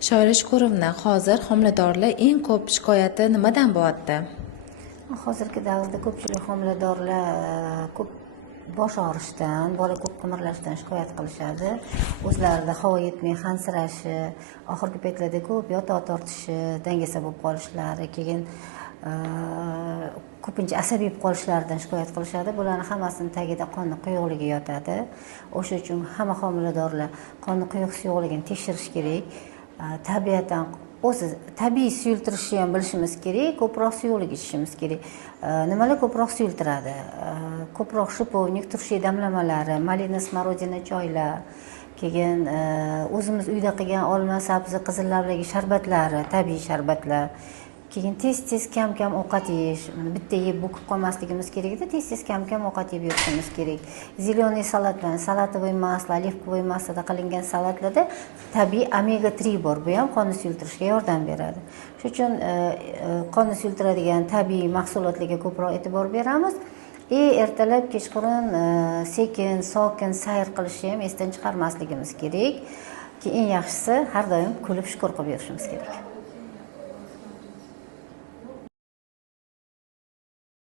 Shoira Shukurovna, hozir homiladorlar eng ko'p shikoyati nimadan bo'lyapti? Hozirgi davrda ko'pchilik homiladorlar ko'p bosh og'rishidan, bola ko'p qimirlashdan shikoyat qilishadi. O'zlarida havo yetmay hansirashi, oxirgi paytlarda ko'p yotoq tortishi, dangasa bo'lib qolishlari, keyin ko'pincha asabiy bo'lib qolishlaridan shikoyat qilishadi. Bularning hammasini tagida qonni quyuqligi yotadi. O'sha uchun hamma homiladorlar qonni quyuq suyuqligini tekshirish kerak. Tabiatan o'zi tabiiy suyultirishni ham bilishimiz kerak, ko'proq suyuqlik ichishimiz kerak. Nimalar ko'proq suyultiradi? Ko'proq shipovnik, turshak damlamalari, malina, smorodina choylar, keyin o'zimiz uyda qilgan olma, sabzi, qizil lavlagi sharbatlari, tabiiy sharbatlar. Keyin tez kam ovqat yeyish, bitta yeb bo'kib qolmasligimiz kerakda, tez kam ovqat yeb yurishimiz kerak. Zelyoniy salatlar, salatovoy maslo, оливковое masloda qilingan salatlarda tabiiy omega 3 bor. Bu ham qonni suyultirishga yordam beradi. Shuning uchun qonni suyultiradigan tabiiy mahsulotlarga ko'proq e'tibor beramiz. Ertalab, kechqurun sekin, sokin sayr qilishni ham esdan chiqarmasligimiz kerak. Eng yaxshisi har doim kulib shukur qilib yurishimiz kerak.